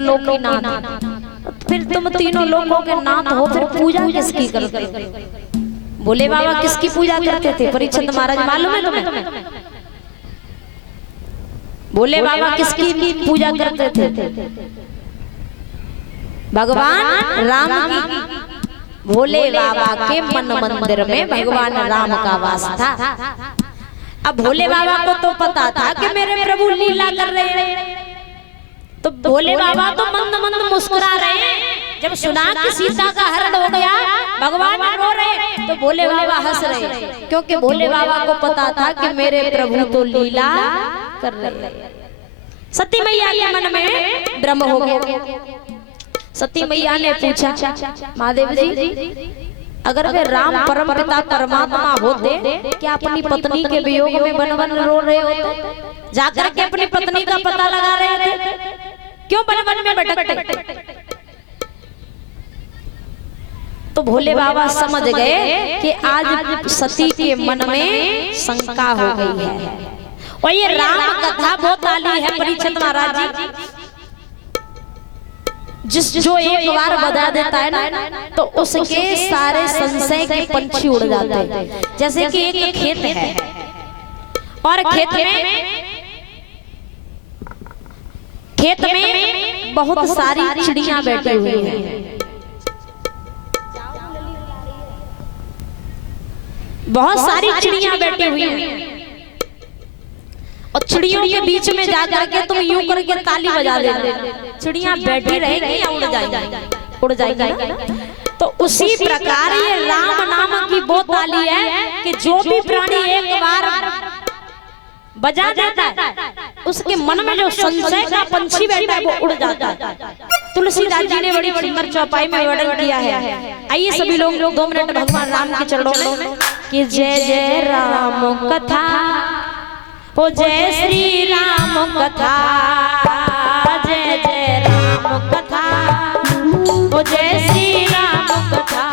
लोग की नाथ, फिर तुम तीनों लोगों के नाथ हो, फिर पूजा किसकी करते? भोले बाबा किसकी पूजा करते थे? परीक्षित महाराज मालूम है तुम्हें? भोले बाबा किसकी पूजा करते थे? भगवान राम की। भोले बाबा के मन मंदिर में भगवान राम का वास था। अब भोले बाबा को तो पता था कि मेरे प्रभु लीला कर रहे हैं, तो भोले बाबा तो मंद मंद मुस्कुरा रहे हैं। जब सुना कि सीता का हरण हो गया, भगवान रो रहे, तो भोले बाबा हंस रहे, क्योंकि भोले बाबा को पता था कि मेरे प्रभु तो लीला कर रहे हैं। सती मैया के मन में भ्रम हो गया। सती मैया ने पूछा, महादेव जी, अगर वे राम परम पिता परमात्मा होते, क्या अपनी पत्नी के वियोग में वन वन रो रहे होते? जाकर के अपनी पत्नी का पता लगा रहे थे, क्यों वन वन में भटकते? तो भोले बाबा समझ गए कि आज सती के मन में शंका हो गई है, और ये राम कथा बहुत आली है परीक्षित महाराज जी। जो एक बार बजा देता है ना, तो उसके सारे संशय के पंछी उड़ जाते हैं। जैसे कि एक खेत है, और खेत में बहुत सारी चिड़ियां बैठी हुई हैं, बहुत सारी चिड़ियां बैठी हुई हैं, और चिड़ियों के बीच में जाकर के तुम यूं करके ताली बजा देना, चिड़ियां बैठी रहेगी या उड़ जाएंगी? उड़ जाएंगी। तो उसी प्रकार ये राम नाम की वो ताली है कि जो भी प्राणी एक बार बजा देता है, उसके मन में जो संशय का पंछी बैठा है वो उड़ जाता है। तुलसीदास जी ने बड़ी सुंदर चौपाई में वर्णन किया है। आइए सभी लोग 2 मिनट भगवान राम के चरणों में कि जय जय राम कथा, ओ जय श्री राम कथा, जय जय राम कथा, ओ जय श्री राम कथा।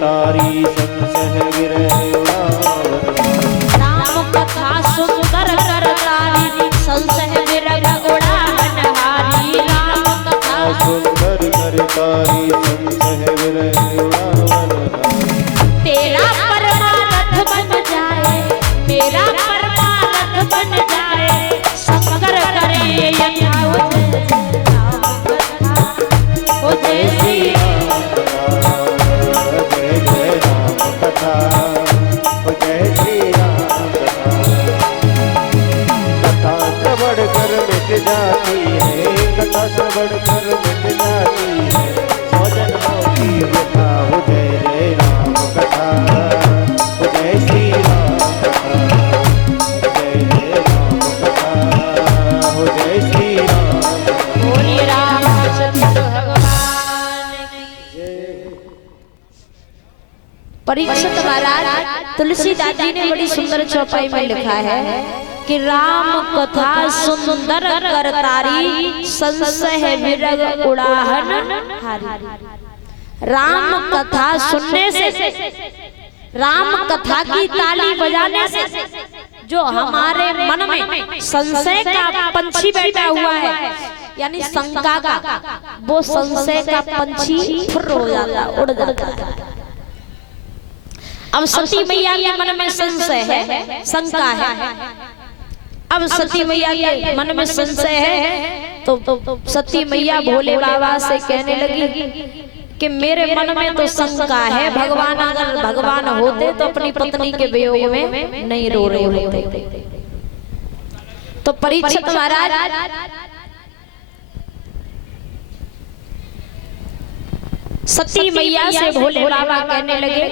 तारी संसह विरह राम कथा सुंदर कर तारी संसह विरह उड़ान हारी। राम कथा सुंदर कर तारी संसह विरह उड़ान। तेरा परमारथ बन जाए, मेरा परमारथ बन जाए, शंकर करे यथावत राम कथा, ओ जय श्री जाती है, कथा श्रवण कर मिट जाती है, 100 जन्मों की व्यथा। हो जय जय राम कथा, हो जय श्री राम कथा, जय जय राम कथा, हो जय श्री राम कथा। बोली रामचंद्र भगवान की जय। परीक्षित महाराज तुलसीदास जी ने बड़ी सुंदर चौपाई में लिखा है कि राम कथा सुंदर कर तारी संशय विरग उड़ाहन हारी। राम कथा सुनने से, राम कथा की ताली बजाने से जो हमारे मन में संशय का पंछी बैठा हुआ है, यानी शंका का, वो संशय का पंछी फुर्र हो जाता, उड़ जाता है। अब सती मैया के मन में संशय है, शंका है। अब सती मैया के मन में संशय है तो सती मैया भोले बाबा से कहने लगी कि मेरे मन में तो शंका है, भगवान अगर भगवान होते तो अपनी पत्नी के वियोग में नहीं रो रहे होते। तो परीक्षित महाराज सती मैया से भोले बाबा कहने लगे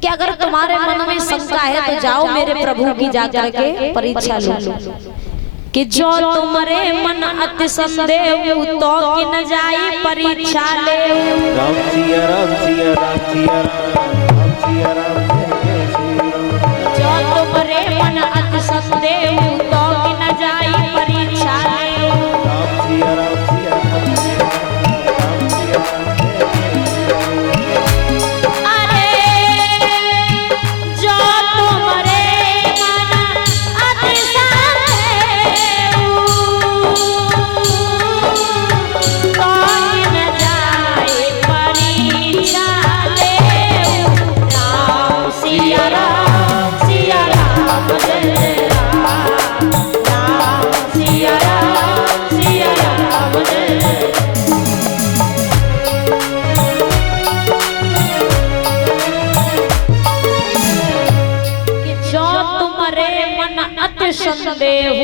कि अगर तुम्हारे मन में शंका है तो जाओ मेरे प्रभु की जाकर के परीक्षा लो, कि जो तुम्हारे मन अति संदेह तो कि न जाई परीक्षा ले। राम सिया राम सिया राम सिया राम सिया राम जय श्री राम। जो तुम्हारे मन अति संदेह तो कि न जाई परीक्षा ले। राम सिया राम सिया राम सिया राम सिया राम संदेह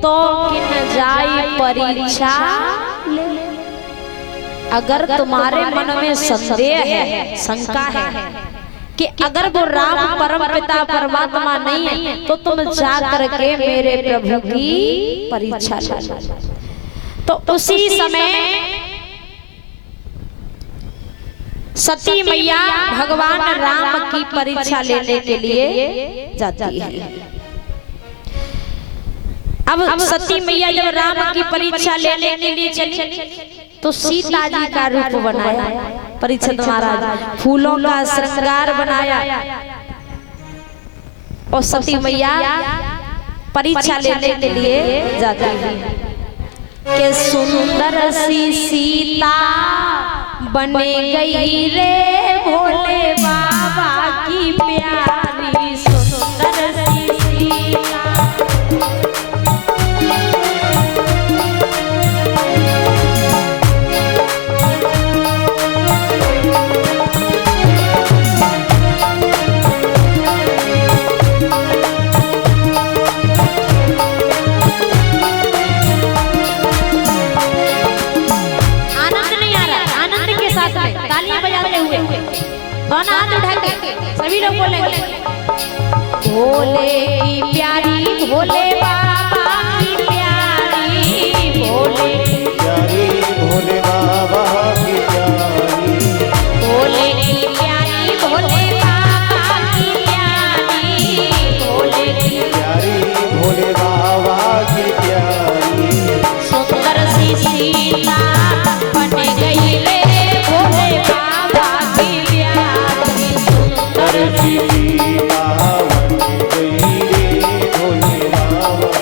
तो कि न जाई परीक्षा। अगर तुम्हारे मन में संदेह है, शंका है कि अगर वो राम परम पिता परमात्मा नहीं है तो तुम जा करके मेरे प्रभु की परीक्षा लो। तो उसी समय सती मैया भगवान राम की परीक्षा लेने के लिए जाती है। अब सती मैया जब राम की परीक्षा लेने के लिए चली तो सीता जी का रूप बनाया, परीक्षित महाराज फूलों का श्रृंगार बनाया और सती मैया परीक्षा लेने के लिए जाती है। कि सुंदर सी सीता बने गई रे भोले बाबा की प्यारी, सुंदर सी सीता। दोनों हाथ उठा के सभी लोग बोलेंगे भोले की प्यारी, भोले बाबा की प्यारी, भोले की प्यारी, भोले बाबा की प्यारी, भोले की प्यारी, भोले बाबा की प्यारी, भोले की प्यारी, भोले बाबा की प्यारी। सुंदर सी सीता बन गई रे भोले बाबा की प्यारी, सुंदर सी सीता बन गई रे भोले बाबा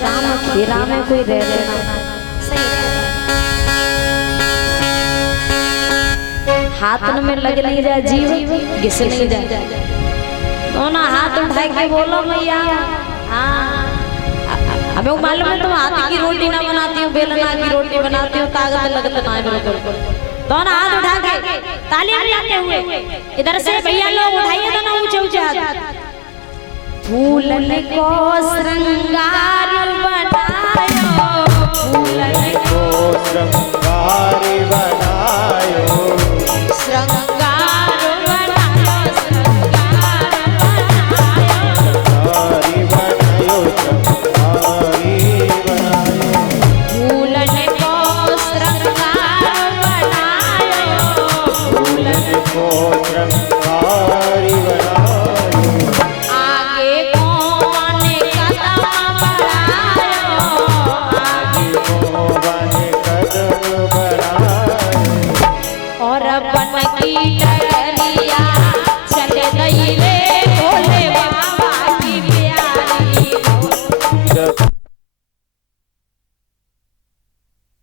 गांव खेरा में कोई रहते ना। सही हाथ में लग नहीं जाए जीव घिस नहीं जाए तो ना हाथ उठाए के बोलो मैया। हाँ हमें वो मालूम है तुम हाथ की रोटी ना बनाती हो, बेलना की रोटी बनाती हो, ताकत लगत ना है मेरे को। तो ना हाथ उठा के तालियां बजाते हुए इधर से भैया लोग उठाइए तो ना ऊंचे ऊंचे हाथ। फूलन को श्रृंगार